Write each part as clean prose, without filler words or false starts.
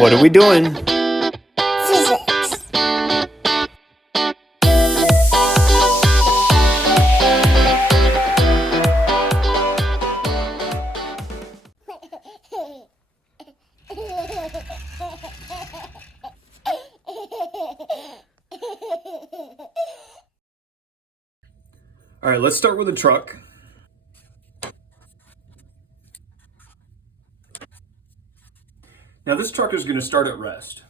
What are we doing? Physics. All right, let's start with a truck. Now this truck is going to start at rest,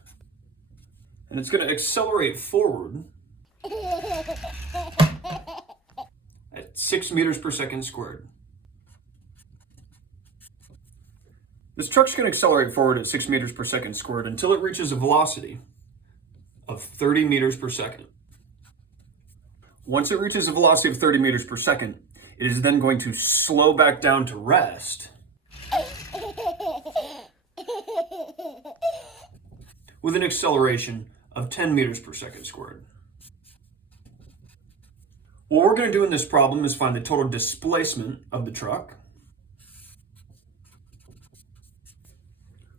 and it's going to accelerate forward at 6 meters per second squared. This truck's going to accelerate forward at 6 meters per second squared until it reaches a velocity of 30 meters per second. Once it reaches a velocity of 30 meters per second, it is then going to slow back down to rest with an acceleration of 10 meters per second squared. What we're going to do in this problem is find the total displacement of the truck.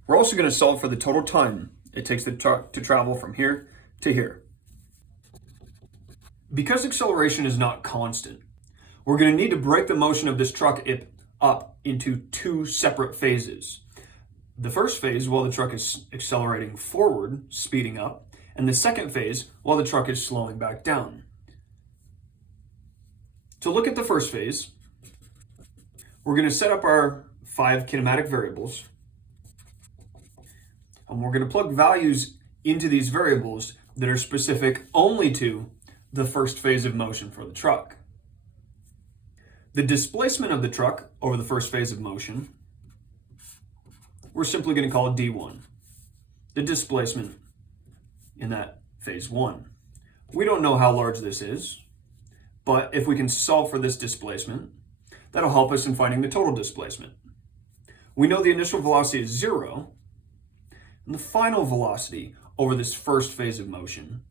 We're also going to solve for the total time it takes the truck to travel from here to here. Because acceleration is not constant, we're going to need to break the motion of this truck up into two separate phases. The first phase while the truck is accelerating forward, speeding up, and the second phase while the truck is slowing back down. To look at the first phase, we're going to set up our 5 kinematic variables, and we're going to plug values into these variables that are specific only to the first phase of motion for the truck. The displacement of the truck over the first phase of motion, we're simply going to call it D1. The displacement in that phase 1. We don't know how large this is, but if we can solve for this displacement, that'll help us in finding the total displacement. We know the initial velocity is 0, and the final velocity over this first phase of motion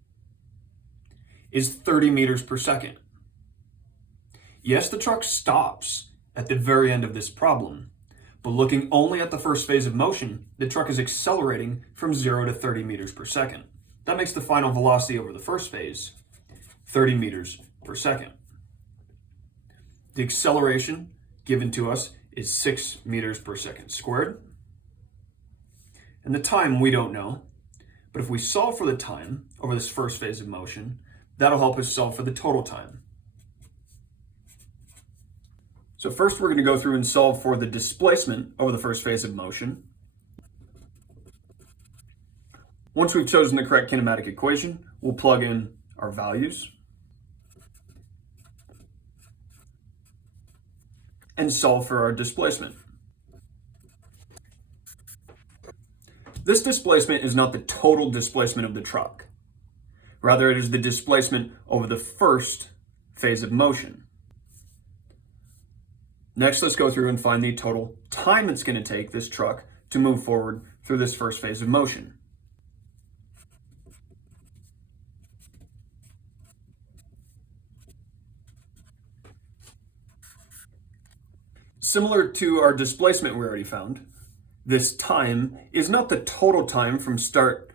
is 30 meters per second. Yes, the truck stops at the very end of this problem, but looking only at the first phase of motion, the truck is accelerating from 0 to 30 meters per second. That makes the final velocity over the first phase 30 meters per second. The acceleration given to us is 6 meters per second squared. And the time we don't know, but if we solve for the time over this first phase of motion, that'll help us solve for the total time. So first we're going to go through and solve for the displacement over the first phase of motion. Once we've chosen the correct kinematic equation, we'll plug in our values and solve for our displacement. This displacement is not the total displacement of the truck. Rather, it is the displacement over the first phase of motion. Next, let's go through and find the total time it's going to take this truck to move forward through this first phase of motion. Similar to our displacement we already found, this time is not the total time from start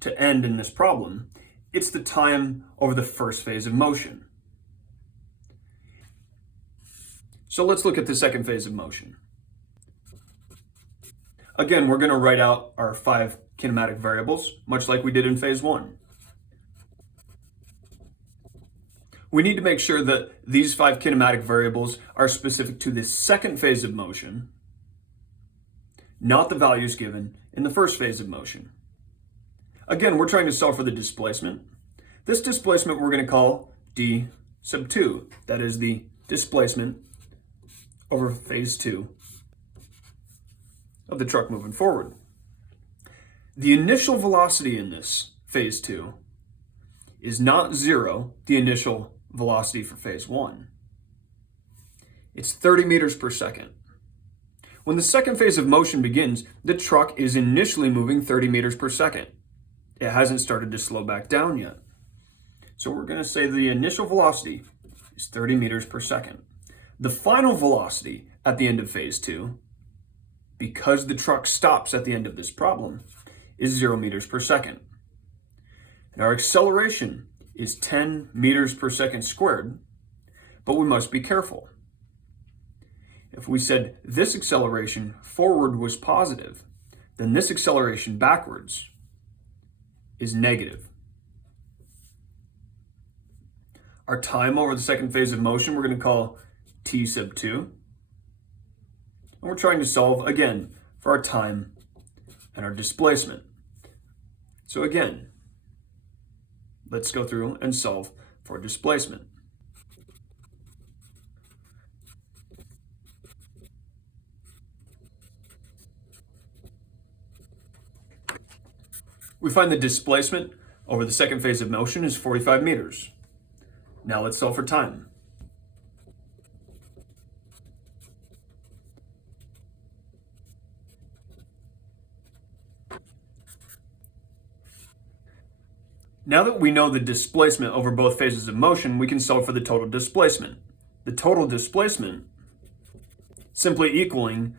to end in this problem. It's the time over the first phase of motion. So let's look at the second phase of motion. Again, we're going to write out our 5 kinematic variables, much like we did in phase 1. We need to make sure that these 5 kinematic variables are specific to the second phase of motion, not the values given in the first phase of motion. Again, we're trying to solve for the displacement. This displacement we're going to call d sub 2. That is the displacement over phase 2 of the truck moving forward. The initial velocity in this phase 2 is not 0, the initial velocity for phase 1. It's 30 meters per second. When the second phase of motion begins, the truck is initially moving 30 meters per second. It hasn't started to slow back down yet. So we're going to say the initial velocity is 30 meters per second. The final velocity at the end of phase 2 because the truck stops at the end of this problem, is 0 meters per second. And our acceleration is 10 meters per second squared, but we must be careful. If we said this acceleration forward was positive, then this acceleration backwards is negative. Our time over the second phase of motion we're going to call t sub 2. And we're trying to solve, again, for our time and our displacement. So again, let's go through and solve for displacement. We find the displacement over the second phase of motion is 45 meters. Now let's solve for time. Now that we know the displacement over both phases of motion, we can solve for the total displacement. The total displacement simply equaling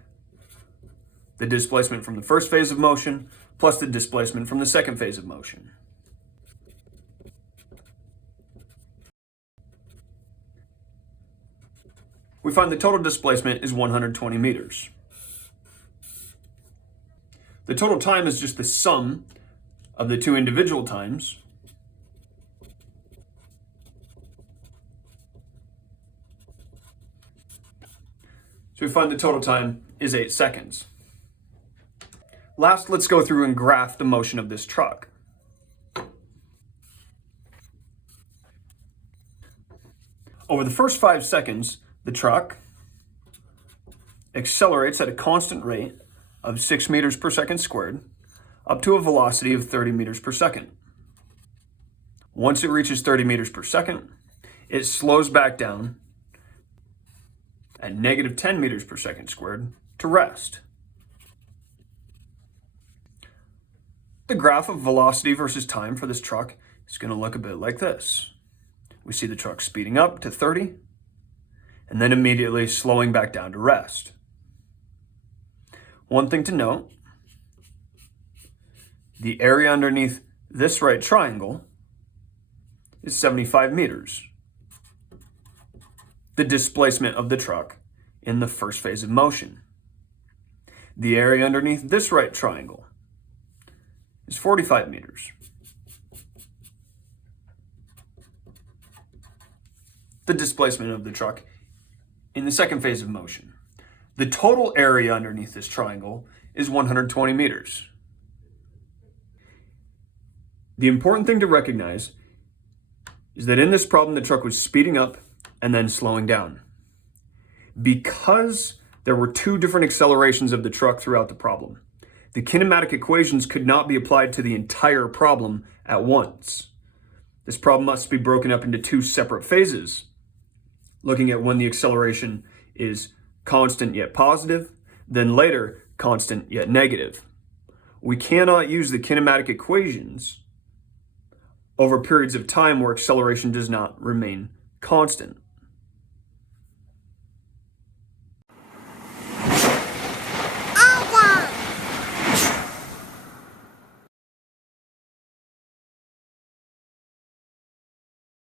the displacement from the first phase of motion plus the displacement from the second phase of motion. We find the total displacement is 120 meters. The total time is just the sum of the two individual times. So we find the total time is 8 seconds. Last, let's go through and graph the motion of this truck. Over the first 5 seconds, the truck accelerates at a constant rate of 6 meters per second squared up to a velocity of 30 meters per second. Once it reaches 30 meters per second, it slows back down at negative 10 meters per second squared to rest. The graph of velocity versus time for this truck is going to look a bit like this. We see the truck speeding up to 30 and then immediately slowing back down to rest. One thing to note, the area underneath this right triangle is 75 meters. The displacement of the truck in the first phase of motion. The area underneath this right triangle is 45 meters. The displacement of the truck in the second phase of motion. The total area underneath this triangle is 120 meters. The important thing to recognize is that in this problem, the truck was speeding up and then slowing down. Because there were two different accelerations of the truck throughout the problem, the kinematic equations could not be applied to the entire problem at once. This problem must be broken up into two separate phases, looking at when the acceleration is constant yet positive, then later constant yet negative. We cannot use the kinematic equations over periods of time where acceleration does not remain constant.